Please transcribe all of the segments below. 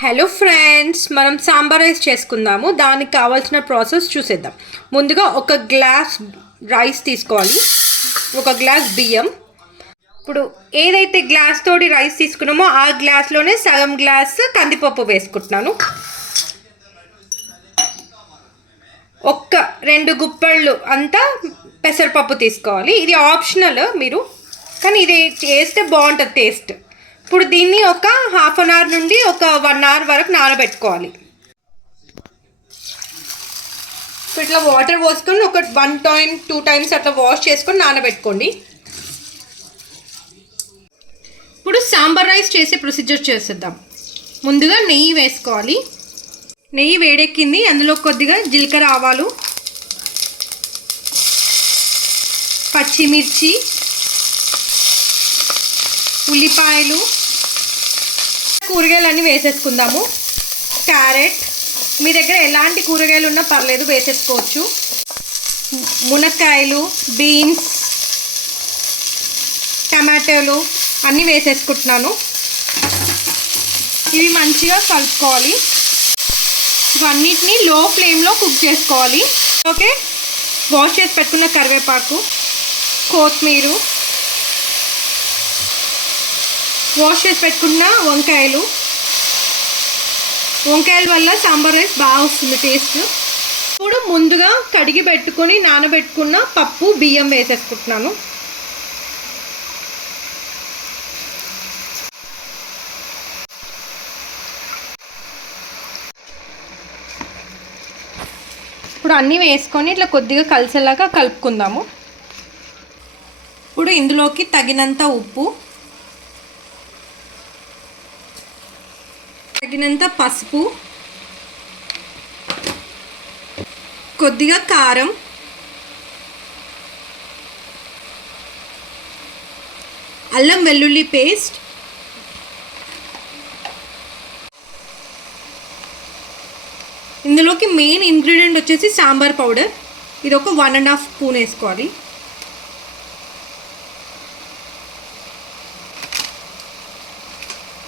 Hello friends మనం sambar rice చేసుకుందాము. దానికి కావాల్సిన ప్రాసెస్ చూసేద్దాం. ముందుగా ఒక గ్లాస్ రైస్ తీసుకోవాలి. ఒక గ్లాస్ బియ్యం. ఇప్పుడు ఏదైతే గ్లాస్ తోటి రైస్ తీసుకున్నామో ఆ గ్లాస్లోనే సగం గ్లాస్ కందిపప్పు వేసుకుంటున్నాను. ఒక్క రెండు గుప్పళ్ళు అంతా పెసరపప్పు తీసుకోవాలి. ఇది ఆప్షనల్ మీరు. కానీ ఇది చేస్తే బాగుంటుంది టేస్ట్. ఇప్పుడు దీన్ని ఒక హాఫ్ అన్ అవర్ నుండి ఒక వన్ అవర్ వరకు నానబెట్టుకోవాలి. ఇప్పుడు ఇట్లా వాటర్ పోసుకొని ఒక వన్ టైం టూ టైమ్స్ అట్లా వాష్ చేసుకొని నానబెట్టుకోండి. ఇప్పుడు సాంబార్ రైస్ చేసే ప్రొసీజర్ చేసేద్దాం. ముందుగా నెయ్యి వేసుకోవాలి. నెయ్యి వేడెక్కింది. అందులో కొద్దిగా జీలకర్ర ఆవాలు పచ్చిమిర్చి ఉల్లిపాయలు కూరగాయలు అన్నీ వేసేసుకుందాము. క్యారెట్ మీ దగ్గర ఎలాంటి కూరగాయలు ఉన్నా పర్లేదు వేసేసుకోవచ్చు. మునక్కాయలు బీన్స్ టమాటోలు అన్నీ వేసేసుకుంటున్నాను. ఇవి మంచిగా కలుపుకోవాలి. ఇవన్నిటిని లో ఫ్లేమ్లో కుక్ చేసుకోవాలి. ఓకే? వాష్ చేసి పెట్టుకున్న కరివేపాకు కొత్తిమీర వాష్ చేసి పెట్టుకున్న వంకాయలు. వంకాయల వల్ల సాంబార్ రైస్ బాగా వస్తుంది టేస్ట్. ఇప్పుడు ముందుగా కడిగి పెట్టుకొని నానబెట్టుకున్న పప్పు బియ్యం వేసేసుకుంటున్నాను. ఇప్పుడు అన్నీ వేసుకొని ఇట్లా కొద్దిగా కలిసేలాగా కలుపుకుందాము. ఇప్పుడు ఇందులోకి తగినంత ఉప్పు తగినంత పసుపు కొద్దిగా కారం అల్లం వెల్లుల్లి పేస్ట్ ఇందులోకి మెయిన్ ఇంగ్రీడియంట్ వచ్చేసి సాంబార్ పౌడర్. ఇది ఒక వన్ అండ్ హాఫ్ స్పూన్ వేసుకోవాలి.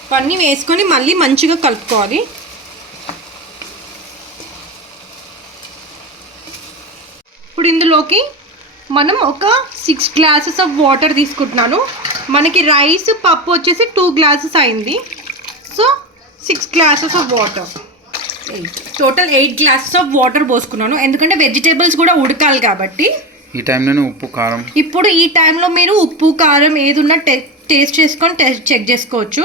ఇవన్నీ వేసుకొని మళ్ళీ మంచిగా కలుపుకోవాలి. ఇప్పుడు ఇందులోకి మనం ఒక సిక్స్ గ్లాసెస్ ఆఫ్ వాటర్ తీసుకుంటున్నాను. మనకి రైస్ పప్పు వచ్చేసి టూ గ్లాసెస్ అయింది. So six glasses of water total eight glasses of water పోసుకున్నాను. ఎందుకంటే వెజిటేబుల్స్ కూడా ఉడకాలి కాబట్టి. ఈ టైంలోనే ఉప్పు కారం. ఇప్పుడు ఈ టైంలో మీరు ఉప్పు కారం ఏది ఉన్నా టే టేస్ట్ చేసుకొని టెస్ట్ చెక్ చేసుకోవచ్చు.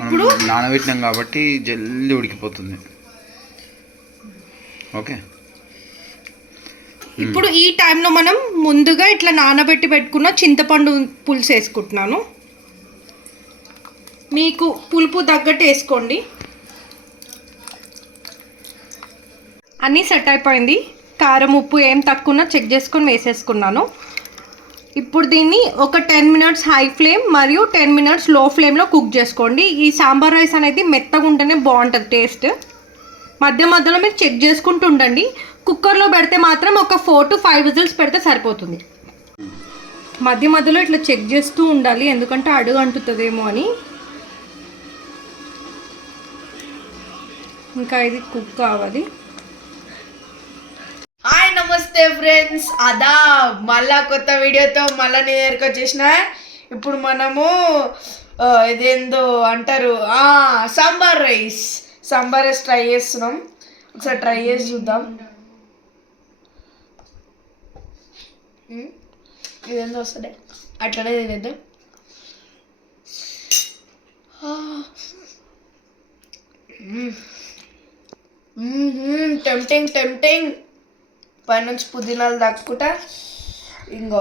ఇప్పుడు నానబెట్టినాం కాబట్టి జల్దీ ఉడికిపోతుంది. ఓకే? ఇప్పుడు ఈ టైంలో మనం ముందుగా ఇట్లా నానబెట్టి పెట్టుకున్న చింతపండు పులుసు వేసుకుంటున్నాను. మీకు పులుపు తగ్గట్టు వేసుకోండి. అన్నీ సెట్ అయిపోయింది. కారం ఉప్పు ఏం తక్కువ చెక్ చేసుకొని వేసేసుకున్నాను. ఇప్పుడు దీన్ని ఒక టెన్ మినిట్స్ హై ఫ్లేమ్ మరియు టెన్ మినిట్స్లో ఫ్లేమ్లో కుక్ చేసుకోండి. ఈ సాంబార్ రైస్ అనేది మెత్తగా ఉంటేనే బాగుంటుంది టేస్ట్. మధ్య మధ్యలో మీరు చెక్ చేసుకుంటూ ఉండండి. కుక్కర్లో పెడితే మాత్రం ఒక ఫోర్ టు ఫైవ్ విజిల్స్ పెడితే సరిపోతుంది. మధ్య మధ్యలో ఇట్లా చెక్ చేస్తూ ఉండాలి. ఎందుకంటే అడుగు అంటుతుందేమో అని. ఇంకా ఇది కుక్ కావాలి. నమస్తే ఫ్రెండ్స్. అదా మళ్ళా కొత్త వీడియోతో మళ్ళా నీ దగ్గరకు వచ్చేసిన. ఇప్పుడు మనము ఇదేందో అంటారు sambar rice. Sambar rice try చేస్తున్నాం. ఒకసారి ట్రై చేసి చూద్దాం. ఇదేందో వస్తుంది అట్లనే తినేద్దాం. Tempting tempting. పైనుంచి పుదీనాలు దక్కుంటా ఇంకో